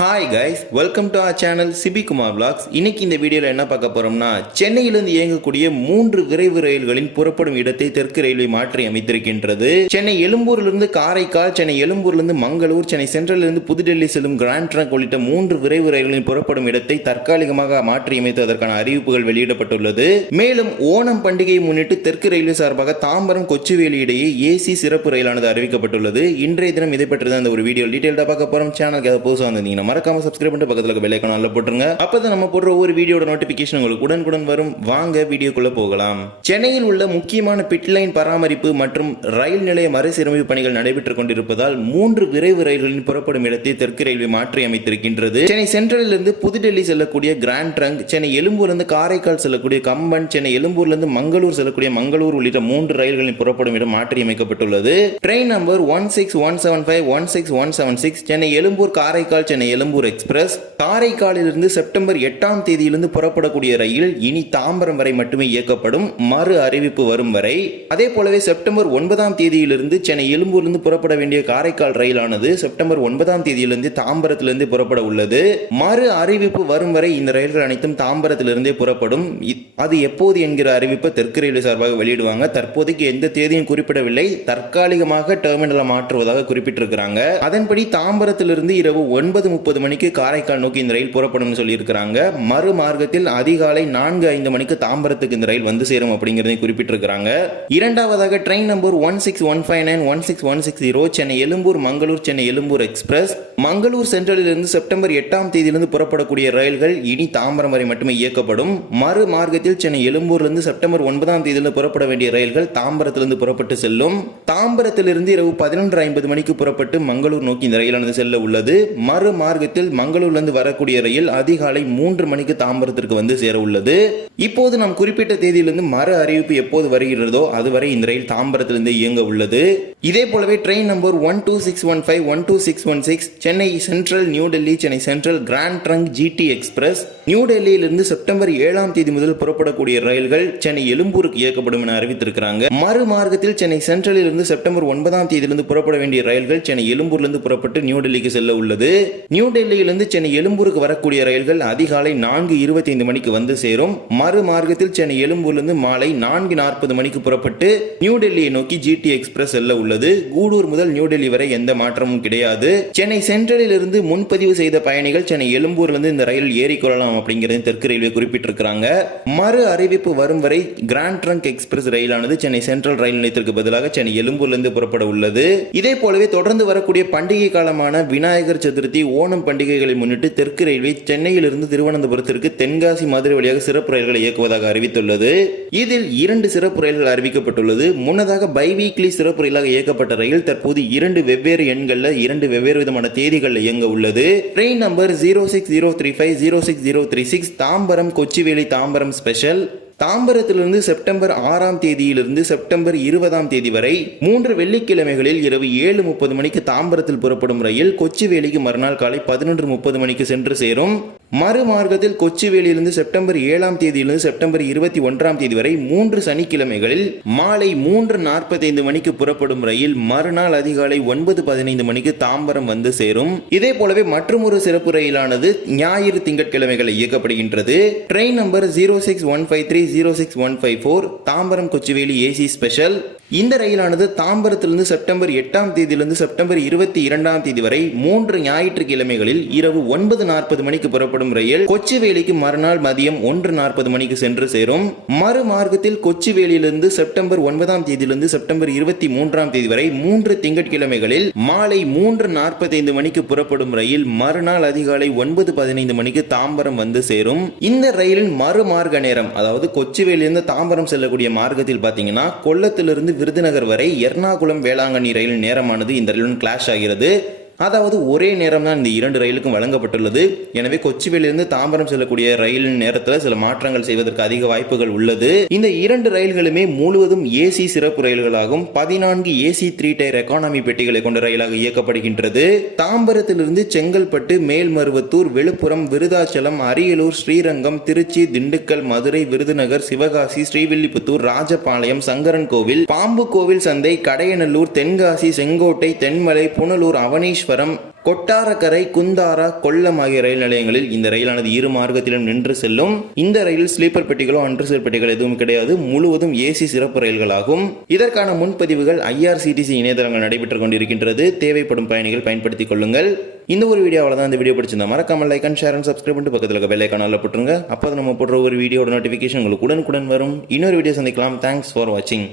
Hi guys, welcome to our channel Sibi Kumar vlogs. இன்னைக்கு இந்த வீடியோவில் என்ன பார்க்க போறோம்னா, சென்னையிலிருந்து இயங்கக்கூடிய 3 விரைவு ரயில்களின் புறப்படும் இடத்தை தெற்கு ரயில்வே மாற்றி அமைத்திருக்கின்றது. சென்னை எழும்பூரிலிருந்து காரைக்கால், சென்னை எழும்பூரிலிருந்து மங்களூர், சென்னை சென்ட்ரலிருந்து புதுடெல்லி செல்லும் கிராண்ட் ட்ரங்க் உள்ளிட்ட 3 விரைவு ரயில்களின் புறப்படும் இடத்தை தற்காலிகமாக மாற்றி அமைத்ததற்கான அறிவிப்புகள் வெளியிடப்பட்டுள்ளது. மேலும் ஓணம் பண்டிகையை முன்னிட்டு தெற்கு ரயில்வே சார்பாக தாம்பரம் கொச்சுவேலி இடையே ஏசி சிறப்பு ரயிலானது அறிவிக்கப்பட்டுள்ளது. இன்றைய தினம் இதை பற்றி தான் இந்த ஒரு வீடியோ டீடைல்டா பார்க்க போறோம். சேனலுக்கு அதை புதுசாக வந்தீங்கன்னா மறக்காம சப்ஸ்கிரைப் பண்ணிட்டு பக்கத்துல பெல் ஐகான் ஆன்ல போட்டுருங்க. அப்பதான் நம்ம போடுற ஒரு வீடியோட நோட்டிபிகேஷன் உங்களுக்கு உடனுக்குடன் வரும். வாங்க வீடியோக்குள்ள போகலாம். சென்னையில் உள்ள முக்கியமான பிட் லைன் பராமரிப்பு மற்றும் ரயில் நிலைய மறுசீரமைப்பு பணிகள் நடைபெற்றுக் கொண்டிருப்பதால் 3 விரைவு ரயில்களின் புறப்படும் இடத்தை தெற்கு ரயில்வே மாற்றி அமைத்திருக்கின்றது. சென்னை சென்ட்ரலில் இருந்து புதுடெல்லி செல்லக்கூடிய கிராண்ட் ட்ரங்க், சென்னை எழும்பூரிலிருந்து காரைக்கால் செல்லக்கூடிய கம்பன், சென்னை எழும்பூரிலிருந்து மங்களூர் செல்லக்கூடிய மங்களூர் உள்ளிட்ட 3 ரயில்களின் புறப்படும் இடம் மாற்றி அமைக்கப்பட்டுள்ளது. Train number 16175, 16176 Chennai Egmore Karaikal, Chennai Egmore express காரைக்காலிலிருந்து செப்டம்பர் 8ஆம் தேதியிலிருந்து புறப்படக்கூடிய ரயில் இனி தாம்பரம் வரை மட்டுமே இயக்கப்படும். மறு அறிவிப்பு வரும் வரை. அதே போலவே செப்டம்பர் 9ஆம் தேதியிலிருந்து சென்னை எழும்பூரிலிருந்து புறப்பட வேண்டிய காரைக்கால் ரயிலானது செப்டம்பர் 9ஆம் தேதியிலிருந்து தாம்பரத்திலிருந்து புறப்பட உள்ளது. மறு அறிவிப்பு வரும் வரை இந்த ரயில்கள் அனைத்தும் தாம்பரத்திலிருந்தே புறப்படும். அது எப்போது என்கிற அறிவிப்பை தெற்கு ரயில்வே சார்பாக வெளியிடுவாங்க. தற்போதைக்கு எந்த தேதியும் குறிப்பிடவில்லை. தற்காலிகமாக டெர்மினலை மாற்றுவதாக குறிப்பிட்டிருக்கிறாங்க. அதன்படி தாம்பரத்திலிருந்து இரவு 9:30 மணிக்கு காரைக்கால் நோக்கி இந்த ரயில் புறப்படும் சொல்லியிருக்கிறாங்க. மறு மார்க்கத்தில் அதிகாலை 4:05 மணிக்கு தாம்பரத்துக்கு இந்த ரயில் வந்து சேரும் அப்படிங்கிறதை குறிப்பிட்டிருக்கிறாங்க. இரண்டாவதாக train number 16159, 16160 Chennai Egmore Mangalore, Chennai Egmore express Mangalore சென்ட்ரலில் இருந்து செப்டம்பர் 8ஆம் தேதியிலிருந்து புறப்படக்கூடிய ரயில்கள் இனி தாம்பரம் வரை மட்டுமே இயக்கப்படும். மறு மார்க்கத்தில் சென்னை எழும்பூரிலிருந்து செப்டம்பர் 9ஆம் தேதியிலிருந்து புறப்பட வேண்டிய ரயில்கள் தாம்பரத்திலிருந்து புறப்பட்டு செல்லும். தாம்பரத்திலிருந்து இரவு 11:50 மணிக்கு புறப்பட்டு மங்களூர் நோக்கி இந்த ரயிலானது செல்ல உள்ளது. மறு மார்க்கத்தில் மங்களூர்லிருந்து வரக்கூடிய ரயில் அதிகாலை 3 மணிக்கு தாம்பரத்திற்கு வந்து சேர உள்ளது. இப்போது நாம் குறிப்பிட்ட தேதியிலிருந்து மறு அறிவிப்பு எப்போது வருகிறதோ அதுவரை இந்த ரயில் தாம்பரத்திலிருந்து இயங்க உள்ளது. இதே போலவே train number 12615, 12616 Chennai central new Delhi, Chennai central grand trunk GT express new டெல்லியிலிருந்து செப்டம்பர் 7ஆம் தேதி முதல் புறப்படக்கூடிய ரயில்கள் சென்னை எழும்பூருக்கு இயக்கப்படும் என அறிவித்திருக்கிறாங்க. மறு மார்க்கத்தில் சென்னை சென்ட்ரலில் இருந்து செப்டம்பர் 9ஆம் தேதியிலிருந்து புறப்பட வேண்டிய ரயில்கள் சென்னை எழும்பூரிலிருந்து புறப்பட்டு நியூ டெல்லிக்கு செல்ல உள்ளது. நியூ டெல்லியிலிருந்து சென்னை எழும்பூருக்கு வரக்கூடிய ரயில்கள் அதிகாலை 4:25 மணிக்கு வந்து சேரும். மறு மார்க்கத்தில் சென்னை எழும்பூரிலிருந்து மாலை 4:40 மணிக்கு புறப்பட்டு நியூ டெல்லியை நோக்கி ஜிடி எக்ஸ்பிரஸ் செல்ல உள்ளது. கூடூர் முதல் நியூ டெல்லி வரை எந்த மாற்றமும் கிடையாது. சென்னை சென்ட்ரலில் இருந்து முன்பதிவு செய்த பயணிகள் சென்னை எழும்பூரிலிருந்து இந்த ரயில் ஏறிக்கொள்ளலாம் அப்படிங்கிறது தெற்கு ரயில்வே குறிப்பிட்டிருக்கிறாங்க. மறு அறிவிப்பு வரும் வரை கிராண்ட் ட்ரங்க் எக்ஸ்பிரஸ் ரயிலானது சென்னை சென்ட்ரல் ரயில் நிலையத்திற்கு பதிலாக சென்னை எழும்பூரிலிருந்து புறப்பட உள்ளது. இதே போலவே தொடர்ந்து வரக்கூடிய பண்டிகை காலமான விநாயகர் சதுர்த்தி, ஓணம் பண்டிகைகளை முன்னிட்டு தெற்கு ரயில்வே சென்னையிலிருந்து திருவனந்தபுரத்திற்கு தென்காசி, மதுரை வழியாக சிறப்பு ரயில்களை இயக்குவதாக அறிவித்துள்ளது. இதில் 2 சிறப்பு ரயில்கள் அறிவிக்கப்பட்டுள்ளது. முன்னதாக பைவீக்லி சிறப்பு ரயிலாக இயக்கப்பட்ட ரயில் தற்போது 2 வெவ்வேறு எண்களில் 2 வெவ்வேறு விதமான தேதிகளில் இயங்க உள்ளது. Train number 06035, 06036 Tambaram Kochuveli Tambaram special தாம்பரத்திலிருந்து செப்டம்பர் 6ஆம் தேதியிலிருந்து செப்டம்பர் 20ஆம் தேதி வரை 3 வெள்ளிக்கிழமைகளில் இரவு 7:30 மணிக்கு தாம்பரத்தில் புறப்படும் ரயில் கொச்சுவேலிக்கு மறுநாள் காலை 11:30 மணிக்கு சென்று சேரும். மறு மார்க்கத்தில் கொச்சுவேலியிலிருந்து செப்டம்பர் 7ஆம் தேதியிலிருந்து செப்டம்பர் 21ஆம் தேதி வரை 3 சனிக்கிழமைகளில் மாலை 3:45 மணிக்கு புறப்படும் ரயில் மறுநாள் அதிகாலை 9:15 மணிக்கு தாம்பரம் வந்து சேரும். இதே போலவே மற்றொரு சிறப்பு ரயிலானது ஞாயிறு திங்கட்கிழமைகளை இயக்கப்படுகின்றது. Train number 06153, 06154 Tambaram Kochuveli AC special. இந்த ரயிலானது தாம்பரத்திலிருந்து செப்டம்பர் 8ஆம் தேதியிலிருந்து செப்டம்பர் 22ஆம் தேதி வரை 3 ஞாயிற்றுக்கிழமைகளில் இரவு 9:40 மணிக்கு புறப்படும் ரயில் கொச்சுவேலிக்கு மறுநாள் மதியம் 1:40 மணிக்கு சென்று சேரும். மறு மார்க்கத்தில் கொச்சுவேலியிலிருந்து செப்டம்பர் 9ஆம் தேதியிலிருந்து செப்டம்பர் 23ஆம் தேதி வரை 3 திங்கட்கிழமைகளில் மாலை 3:45 மணிக்கு புறப்படும் ரயில் மறுநாள் அதிகாலை 9:15 மணிக்கு தாம்பரம் வந்து சேரும். இந்த ரயிலின் மறு மார்க்க நேரம், அதாவது கொச்சுவேலியிலிருந்து தாம்பரம் செல்லக்கூடிய மார்க்கத்தில் பார்த்தீங்கன்னா கொல்லத்திலிருந்து விருதுநகர் வரை எர்ணாகுளம் வேளாங்கண்ணி ரயில் நேரமானது இந்த ரயிலுடன் கிளாஷ் ஆகிறது. அதாவது ஒரே நேரம் தான் இந்த 2 ரயிலுக்கும் வழங்கப்பட்டுள்ளது. எனவே கொச்சுவேலியிலிருந்து தாம்பரம் செல்லக்கூடிய ரயிலின் நேரத்தில் சில மாற்றங்கள் செய்வதற்கு அதிக வாய்ப்புகள் உள்ளது. இந்த 2 ரயில்களுமே முழுவதும் ஏசி சிறப்பு ரயில்களாகும். 14 ஏசி 3 டயர் எக்கானமி பெட்டிகளை கொண்ட ரயிலாக இயக்கப்படுகின்றது. தாம்பரத்திலிருந்து செங்கல்பட்டு, மேல்மருவத்தூர், விழுப்புரம், விருதாச்சலம், அரியலூர், ஸ்ரீரங்கம், திருச்சி, திண்டுக்கல், மதுரை, விருதுநகர், சிவகாசி, ஸ்ரீவில்லிபுத்தூர், ராஜபாளையம், சங்கரன் கோவில், பாம்பு கோவில் சந்தை, கடையநல்லூர், தென்காசி, செங்கோட்டை, தென்மலை, புனலூர், அவனீஸ்வரம், ராமேஸ்வரம், கொட்டாரக்கரை, குந்தாரா, கொல்லம் ஆகிய ரயில் நிலையங்களில் இந்த ரயிலானது இரு மார்க்கத்திலும் நின்று செல்லும். இந்த ரயில் ஸ்லீப்பர் பெட்டிகளோ அன்ரிசர்வ் பெட்டிகள் எதுவும் கிடையாது, முழுவதும் ஏசி சிறப்பு ரயில்களாகும். இதற்கான முன்பதிவுகள் IRCTC இணையதளங்கள் நடைபெற்றுக் கொண்டிருக்கின்றது. தேவைப்படும் பயணிகள் பயன்படுத்திக் கொள்ளுங்கள். இந்த ஒரு வீடியோவில் தான் இந்த வீடியோ பிடிச்சிருந்தா மறக்காம like and share and subscribe பண்ணிட்டு பக்கத்தில் இருக்க பெல் ஐகானை போட்டுருங்க. அப்போ நம்ம போடுற ஒரு வீடியோட நோட்டிஃபிகேஷன் உங்களுக்கு உடனுக்குடன் வரும். இன்னொரு வீடியோ சந்திக்கலாம். தேங்க்ஸ் ஃபார் வாட்சிங்.